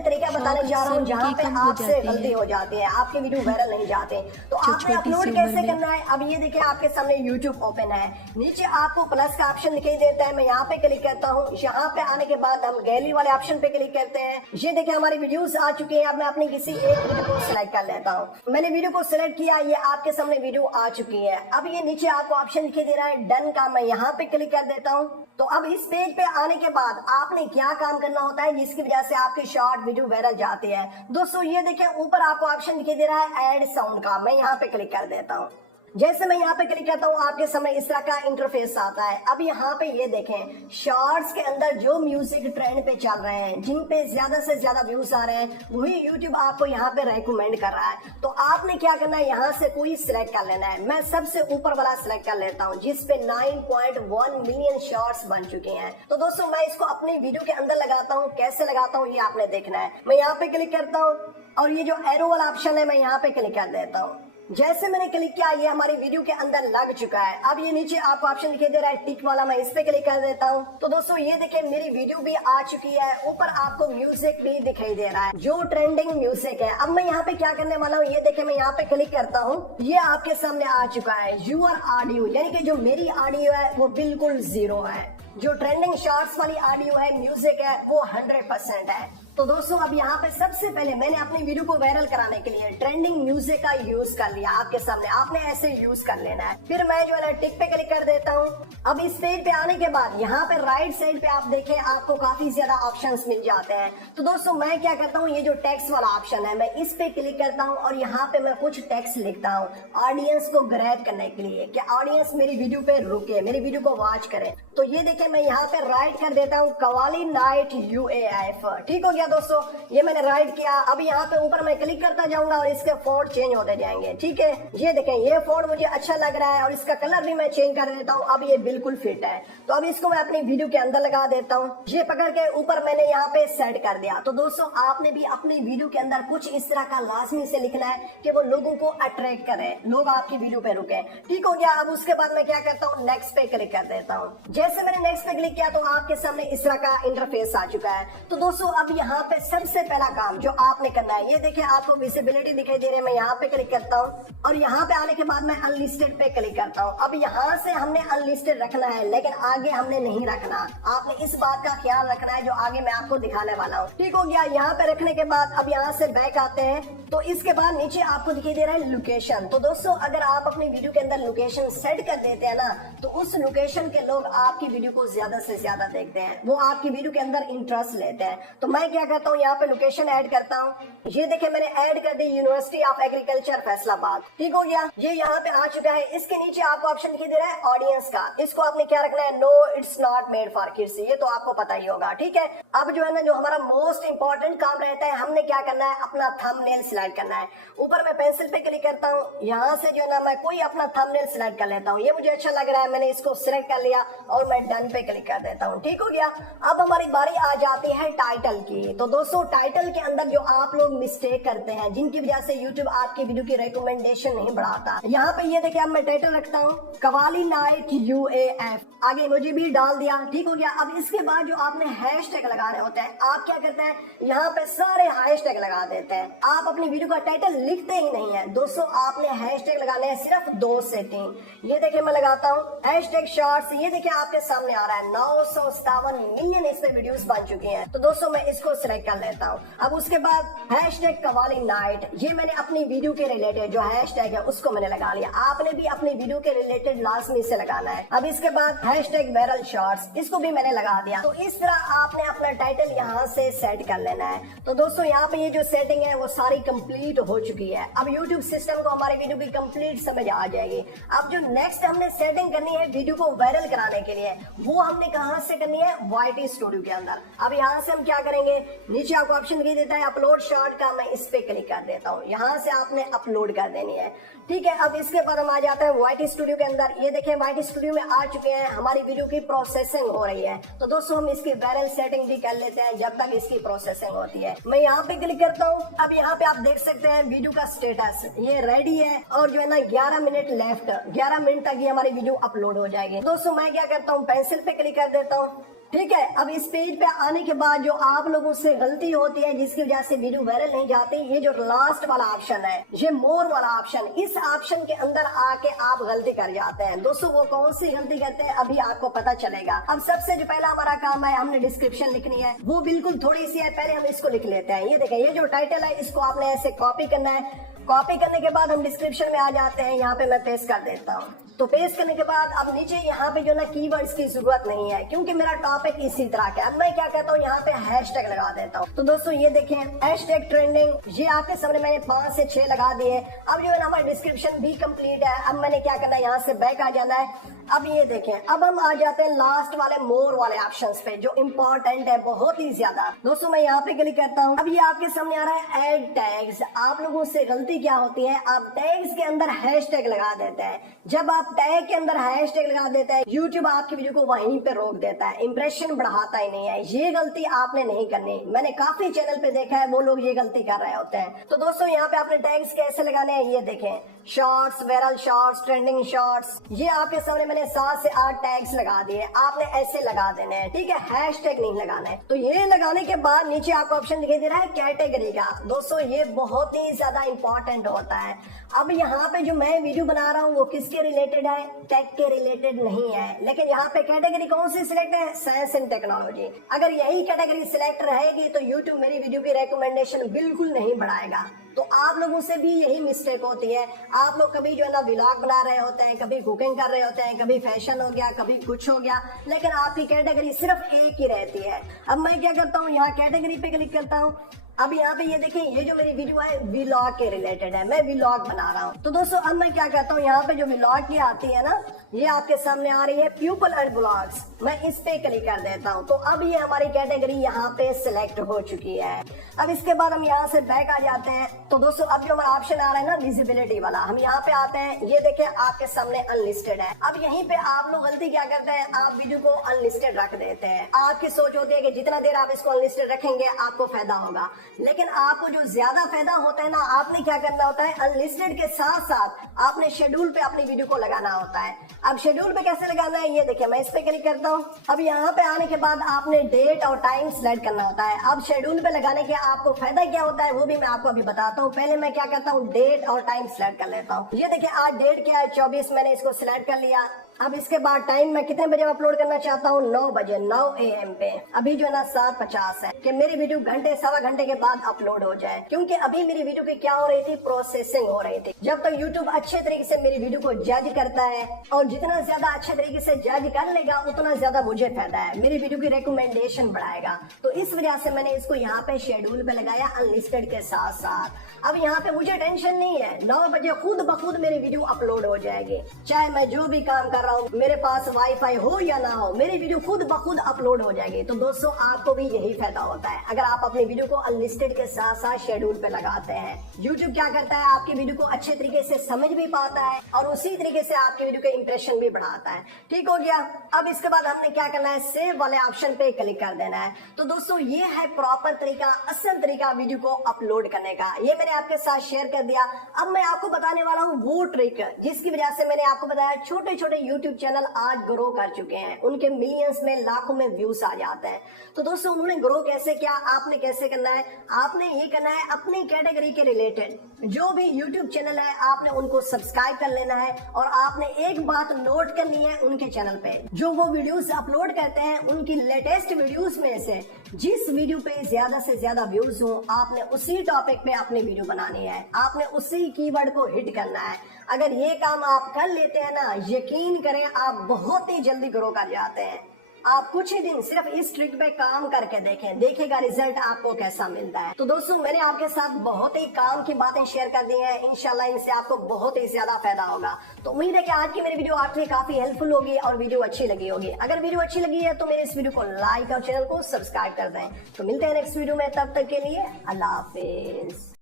तरीका बताने जा रहा हूँ जहाँ पे आपसे गलती हो जाती है, आपके वीडियो वायरल नहीं जाते। तो आपने अपलोड कैसे करना है, अब ये देखिए आपके सामने यूट्यूब ओपन है, नीचे आपको प्लस का ऑप्शन दिखाई देता है, मैं यहाँ पे क्लिक करता हूँ। यहाँ पे आने के बाद हम गैलरी वाले ऑप्शन पे क्लिक करते हैं। ये देखिए हमारी वीडियोस आ चुकी है। अब मैं अपनी किसी एक वीडियो को सिलेक्ट कर लेता हूँ। मैंने वीडियो को सिलेक्ट किया, ये आपके सामने वीडियो आ चुकी है। अब ये नीचे आपको ऑप्शन दिखाई दे रहा है डन का, मैं यहाँ पे क्लिक कर देता हूँ। तो अब इस पेज पे आने के बाद आपने क्या काम करना होता है जिसकी वजह से आपके शॉर्ट वीडियो वायरल जाते हैं। दोस्तों ये देखिए ऊपर आपको ऑप्शन दिखाई दे रहा है ऐड साउंड का, मैं यहाँ पे क्लिक कर देता हूँ। जैसे मैं यहाँ पे क्लिक करता हूँ आपके सामने इस तरह का इंटरफेस आता है। अब यहाँ पे ये देखें शॉर्ट्स के अंदर जो म्यूजिक ट्रेंड पे चल रहे हैं, जिन पे ज्यादा से ज्यादा व्यूज आ रहे हैं, वही यूट्यूब आपको यहाँ पे रेकमेंड कर रहा है। तो आपने क्या करना है, यहाँ से कोई सिलेक्ट कर लेना है। मैं सबसे ऊपर वाला सिलेक्ट कर लेता हूँ जिसपे 9.1 मिलियन शॉर्ट्स बन चुके हैं। तो दोस्तों मैं इसको अपनी वीडियो के अंदर लगाता हूँ, कैसे लगाता हूँ ये आपने देखना है। मैं यहाँ पे क्लिक करता हूँ और ये जो एरो वाला ऑप्शन है मैं यहाँ पे क्लिक कर देता हूँ। जैसे मैंने क्लिक किया ये हमारी वीडियो के अंदर लग चुका है। अब ये नीचे आपको ऑप्शन दिखाई दे रहा है टिक वाला, मैं इस पे क्लिक कर देता हूँ। तो दोस्तों ये देखिए मेरी वीडियो भी आ चुकी है, ऊपर आपको म्यूजिक भी दिखाई दे रहा है जो ट्रेंडिंग म्यूजिक है। अब मैं यहाँ पे क्या करने वाला हूँ, ये देखिए मैं यहाँ पे क्लिक करता हूँ, ये आपके सामने आ चुका है यूर ऑडियो, यानी कि जो मेरी ऑडियो है वो बिल्कुल 0 है। जो ट्रेंडिंग शॉर्ट्स वाली ऑडियो है, म्यूजिक है, वो 100% है। तो दोस्तों अब यहाँ पे सबसे पहले मैंने अपनी वीडियो को वायरल कराने के लिए ट्रेंडिंग म्यूजिक का यूज कर लिया। आपके सामने आपने ऐसे यूज कर लेना है। फिर मैं जो है ना टिक पे क्लिक कर देता हूँ। अब इस पेज पे आने के बाद यहाँ पे राइट साइड पे आप देखें आपको काफी ज्यादा ऑप्शंस मिल जाते हैं। तो दोस्तों मैं क्या करता हूँ, ये जो टेक्स्ट वाला ऑप्शन है मैं इस पे क्लिक करता हूँ और यहाँ पे मैं कुछ टेक्स्ट लिखता हूँ ऑडियंस को ग्रैब करने के लिए, कि ऑडियंस मेरी वीडियो पे रुके, मेरी वीडियो को वॉच करे। तो ये देखिए मैं यहाँ पे राइट कर देता हूँ कवाली नाइट UAF। ठीक हो गया दोस्तों, ये मैंने राइट किया। अब यहाँ पे ऊपर मैं क्लिक करता जाऊंगा और इसके फॉन्ट चेंज होते जाएंगे। ठीक है, ये देखें ये फॉन्ट मुझे अच्छा लग रहा है और इसका कलर भी मैं चेंज कर देता हूँ। अब ये बिल्कुल फिट है। तो अब इसको मैं अपनी वीडियो के अंदर लगा देता हूँ। ये पकड़ के ऊपर मैंने यहाँ पे सेट कर दिया। तो दोस्तों आपने भी अपनी वीडियो के अंदर कुछ इस तरह का लाजमी से लिखना है कि वो लोगों को अट्रैक्ट करे, लोग आपकी वीडियो पे रुके। ठीक हो गया। अब उसके बाद मैं क्या करता हूँ, नेक्स्ट पे क्लिक कर देता हूँ। जैसे मैंने नेक्स्ट पे क्लिक किया तो आपके सामने इस तरह का इंटरफेस आ चुका है। तो दोस्तों अब यहाँ पे सबसे पहला काम जो आपने करना है, ये देखिए आपको विजिबिलिटी दिखाई दे रही है, मैं यहाँ पे क्लिक करता हूँ और यहाँ पे आने के बाद मैं अनलिस्टेड पे क्लिक करता हूँ। अब यहाँ से हमने अनलिस्टेड रखना है, लेकिन आगे हमने नहीं रखना। आपने इस बात का ख्याल रखना है जो आगे मैं आपको दिखाने वाला हूँ। ठीक हो गया। यहाँ पे रखने के बाद अब यहाँ से बैक आते हैं। तो इसके बाद नीचे आपको दिखाई दे रहा है लोकेशन। तो दोस्तों अगर आप अपनी वीडियो के अंदर लोकेशन सेट कर देते हैं ना, तो उस लोकेशन के लोग आपकी वीडियो को ज्यादा से ज्यादा देखते हैं, वो आपकी वीडियो के अंदर इंटरेस्ट लेते हैं। तो मैं क्या करता हूँ, यहाँ पे लोकेशन ऐड करता हूँ। ये देखिए मैंने ऐड कर दी यूनिवर्सिटी ऑफ एग्रीकल्चर फैसलाबाद। ठीक हो गया, ये यहाँ पे आ चुका है। इसके नीचे आपको ऑप्शन दिखाई दे रहा है ऑडियंस का, इसको आपने क्या रखना है, no it's not made for kids, ये तो आपको पता ही होगा। ठीक है, अब जो है ना जो हमारा मोस्ट इंपॉर्टेंट काम रहता है, हमने क्या करना है, अपना थंबनेल सिलेक्ट करना है। ऊपर मैं पेंसिल पे क्लिक करता हूँ, यहाँ से जो है ना मैं कोई अपना थंबनेल सिलेक्ट कर लेता हूँ। ये मुझे अच्छा लग रहा है, मैंने इसको सिलेक्ट कर लिया और मैं डन पे क्लिक कर देता हूँ। ठीक हो गया। अब हमारी बारी आ जाती है टाइटल की। तो दोस्तों टाइटल के अंदर जो आप लोग मिस्टेक करते हैं, जिनकी वजह से यूट्यूब आपकी वीडियो की रिकमेंडेशन नहीं बढ़ाता, यहाँ पे ये देखिए अब मैं टाइटल रखता हूँ कवाली नाइट UAF, आगे मुझे भी डाल दिया। ठीक हो गया। अब इसके बाद जो आपने हैशटैग लगाने होते हैं, आप क्या करते हैं, यहाँ पे सारे हैशटैग लगा देते हैं। आप अपनी वीडियो का टाइटल लिखते ही नहीं है। दोस्तों आपने हैशटैग लगाने हैं सिर्फ 2 से 3। ये देखिए मैं लगाता हूँ हैशटैग शॉर्ट्स, ये देखिए आपके सामने आ रहा है 957 मिलियन इस पे वीडियोस बन चुकी हैं। तो दोस्तों मैं इसको सिलेक्ट कर लेता हूँ। अब उसके बाद हैशटैग कवाली नाइट, ये मैंने अपनी वीडियो के रिलेटेड जो हैशटैग है उसको मैंने लगा लिया। आपने भी अपनी वीडियो के रिलेटेड लाजमी से लगाना है। अब इसके बाद हैशटैग वायरल शॉर्ट्स, इसको भी मैंने लगा दिया। तो इस तरह आपने अपना टाइटल यहाँ से सेट कर लेना है। तो दोस्तों यहाँ पे ये जो सेटिंग है वो सारी कंप्लीट हो चुकी है। अब यूट्यूब सिस्टम को हमारी वीडियो की कंप्लीट समझ आ जाएगी। अब जो नेक्स्ट हमने सेटिंग करनी है वीडियो को वायरल कराने के लिए, वो हमने कहाँ से करनी है, YT स्टूडियो के अंदर। अब यहाँ से हम क्या करेंगे, नीचे आपको ऑप्शन दे देता है अपलोड शॉर्ट का, मैं इस पे क्लिक कर देता हूँ। यहाँ से आपने अपलोड कर देनी है। ठीक है, अब इसके बाद हम आ जाते हैं YT स्टूडियो के अंदर। ये देखें YT स्टूडियो में आ चुके हैं, हमारी वीडियो की प्रोसेसिंग हो रही है। तो दोस्तों हम इसकी वायरल सेटिंग भी कर लेते हैं जब तक इसकी प्रोसेसिंग होती है। मैं यहाँ पे क्लिक करता हूँ। अब यहाँ पे आप देख सकते हैं वीडियो का स्टेटस ये रेडी है और जो है ना 11 मिनट लेफ्ट, 11 मिनट तक ये हमारी वीडियो अपलोड हो जाएगी। दोस्तों मैं क्या करता हूँ, पेंसिल पे क्लिक कर देता हूँ ठीक है। अब इस पेज पे आने के बाद जो आप लोगों से गलती होती है जिसकी वजह से वीडियो वायरल नहीं जाती, ये जो लास्ट वाला ऑप्शन है, ये मोर वाला ऑप्शन, इस ऑप्शन के अंदर आके आप गलती कर जाते हैं। दोस्तों वो कौन सी गलती करते हैं अभी आपको पता चलेगा। अब सबसे जो पहला हमारा काम है, हमने डिस्क्रिप्शन लिखनी है, वो बिल्कुल थोड़ी सी है, पहले हम इसको लिख लेते हैं। ये देखें, ये जो टाइटल है इसको आपने ऐसे कॉपी करना है। कॉपी करने के बाद हम डिस्क्रिप्शन में आ जाते हैं, यहाँ पे मैं पेस्ट कर देता हूँ। तो पेस्ट करने के बाद अब नीचे यहाँ पे जो ना कीवर्ड्स की जरूरत नहीं है, क्योंकि मेरा टॉपिक इसी तरह का है। अब मैं क्या कहता हूँ, यहाँ पे हैशटैग लगा देता हूँ। तो दोस्तों ये देखें, हैशटैग ट्रेंडिंग, ये आपके सामने मैंने 5 से 6 लगा दिए। अब जो है ना हमारा डिस्क्रिप्शन भी कंप्लीट है। अब मैंने क्या करना है, यहाँ से बैक आ जाना है। अब ये देखें, अब हम आ जाते हैं लास्ट वाले मोर वाले ऑप्शंस पे, जो इम्पोर्टेंट है बहुत ही ज्यादा। दोस्तों मैं यहाँ पे क्लिक करता हूँ। अब ये आपके सामने आ रहा है ऐड टैग्स। आप लोगों से गलती क्या होती है, आप टैग्स के अंदर हैशटैग लगा देते हैं। जब आप टैग के अंदर हैशटैग लगा देते हैं, यूट्यूब आपकी वीडियो को वहीं पे रोक देता है, इंप्रेशन बढ़ाता ही नहीं है। ये गलती आपने नहीं करनी। मैंने काफी चैनल पे देखा है, वो लोग ये गलती कर रहे होते हैं। तो दोस्तों यहाँ पे आपने टैग्स कैसे लगाने हैं, ये देखें, shorts, viral shorts, trending shorts, ये आपके सामने मैंने 7 से 8 टैग्स लगा दिए। आपने ऐसे लगा देने हैं, ठीक है, हैशटैग नहीं लगाना है। तो ये लगाने के बाद नीचे आपको ऑप्शन दिखाई दे रहा है कैटेगरी का। दोस्तों ये बहुत ही ज्यादा इंपॉर्टेंट होता है। अब यहाँ पे जो मैं वीडियो बना रहा हूँ वो किसके रिलेटेड है, टेक के रिलेटेड नहीं है, लेकिन यहाँ पे कैटेगरी कौन सी सिलेक्ट है, साइंस एंड टेक्नोलॉजी। अगर यही कैटेगरी सिलेक्ट रहेगी तो यूट्यूब मेरी वीडियो की रिकमेंडेशन बिल्कुल नहीं बढ़ाएगा। तो आप लोगों से भी यही मिस्टेक होती है। आप लोग कभी जो है ना व्लॉग बना रहे होते हैं, कभी कुकिंग कर रहे होते हैं, कभी फैशन हो गया, कभी कुछ हो गया, लेकिन आपकी कैटेगरी सिर्फ एक ही रहती है। अब मैं क्या करता हूँ, यहाँ कैटेगरी पे क्लिक करता हूँ। अब यहाँ पे ये देखें, ये जो मेरी वीडियो है व्लॉग के रिलेटेड है, मैं व्लॉग बना रहा हूँ। तो दोस्तों अब मैं क्या करता हूँ, यहाँ पे जो व्लॉग की आती है ना, ये आपके सामने आ रही है पीपल एंड ब्लॉग्स, मैं इस पे क्लिक कर देता हूँ। तो अब ये हमारी कैटेगरी यहाँ पे सिलेक्ट हो चुकी है। अब इसके बाद हम यहाँ से बैक आ जाते हैं। तो दोस्तों अब जो हमारा ऑप्शन आ रहा है ना विजिबिलिटी वाला, हम यहाँ पे आते हैं। ये देखें आपके सामने अनलिस्टेड है। अब यहीं पे आप लोग गलती क्या करते हैं, आप वीडियो को अनलिस्टेड रख देते हैं। आपकी सोच होती है कि जितना देर आप इसको अनलिस्टेड रखेंगे आपको फायदा होगा, लेकिन आपको जो ज्यादा फायदा होता है ना, आपने क्या करना होता है, अनलिस्टेड के साथ साथ आपने शेड्यूल पे अपनी वीडियो को लगाना होता है। अब शेड्यूल पे कैसे लगाना है, ये देखिए, मैं इस पे क्लिक करता हूँ। अब यहाँ पे आने के बाद आपने डेट और टाइम सिलेक्ट करना होता है। अब शेड्यूल पे लगाने के आपको फायदा क्या होता है वो भी मैं आपको अभी बताता हूँ। पहले मैं क्या करता हूँ, डेट और टाइम सिलेक्ट कर लेता हूँ। ये देखिए आज डेट क्या है, 24, मैंने इसको सिलेक्ट कर लिया। अब इसके बाद टाइम मैं कितने बजे अपलोड करना चाहता हूँ, 9 बजे, 9 AM पे। अभी जो है ना 7:50 है कि मेरी वीडियो घंटे सवा घंटे के बाद अपलोड हो जाए, क्योंकि अभी मेरी वीडियो की क्या हो रही थी, प्रोसेसिंग हो रही थी। जब तक यूट्यूब अच्छे तरीके से मेरी वीडियो को जज करता है, और जितना ज्यादा अच्छे तरीके से जज कर लेगा उतना ज्यादा मुझे फायदा है, मेरी वीडियो की रिकमेंडेशन बढ़ाएगा। तो इस वजह से मैंने इसको यहाँ पे शेड्यूल पे लगाया अनलिस्टेड के साथ साथ। अब यहाँ पे मुझे टेंशन नहीं है, 9 बजे खुद ब खुद मेरी वीडियो अपलोड हो जाएगी। चाहे मैं जो भी काम कर रहा हूँ, मेरे पास वाईफाई हो या ना हो, मेरी वीडियो खुद ब खुद अपलोड हो जाएगी। तो दोस्तों आपको भी यही फायदा होता है अगर आप अपनी वीडियो को अनलिस्टेड के साथ साथ शेड्यूल पे लगाते हैं। यूट्यूब क्या करता है, आपकी वीडियो को अच्छे तरीके से समझ भी पाता है और उसी तरीके से आपकी वीडियो के इंप्रेशन भी बढ़ाता है। ठीक हो गया। अब इसके बाद हमने क्या करना है, सेव वाले ऑप्शन पे क्लिक कर देना है। तो दोस्तों ये है प्रॉपर तरीका, असल तरीका वीडियो को अपलोड करने का। ये मैंने आपके साथ शेयर कर दिया। अब मैं आपको बताने वाला हूँ वो ट्रिक जिसकी वजह से मैंने आपको बताया छोटे छोटे यूट्यूब चैनल आज ग्रो कर चुके हैं, उनके मिलियंस में, लाखों में व्यूज आ जाते हैं। तो दोस्तों उन्होंने ग्रो कैसे किया, आपने कैसे करना है, आपने ये करना है अपनी कैटेगरी के रिलेटेड जो भी यूट्यूब चैनल है आपने उनको सब्सक्राइब कर लेना है। और आपने एक बात नोट करनी है, उनके चैनल पे जो वो वीडियोस अपलोड करते हैं उनकी लेटेस्ट वीडियोस में से जिस वीडियो पे ज्यादा से ज्यादा व्यूज हो, आपने उसी टॉपिक पे अपनी वीडियो बनानी है, आपने उसी कीवर्ड को हिट करना है। अगर ये काम आप कर लेते हैं ना, यकीन करें आप बहुत ही जल्दी ग्रो कर जाते हैं। आप कुछ ही दिन सिर्फ इस ट्रिक पे काम करके देखें, देखेगा रिजल्ट आपको कैसा मिलता है। तो दोस्तों मैंने आपके साथ बहुत ही काम की बातें शेयर कर दी हैं, इंशाल्लाह इनसे आपको बहुत ही ज्यादा फायदा होगा। तो उम्मीद है कि आज की मेरी वीडियो आपके काफी हेल्पफुल होगी और वीडियो अच्छी लगी होगी। अगर वीडियो अच्छी लगी है तो मेरे इस वीडियो को लाइक और चैनल को सब्सक्राइब कर दें। तो मिलते हैं नेक्स्ट वीडियो में, तब तक के लिए अल्लाह हाफिज।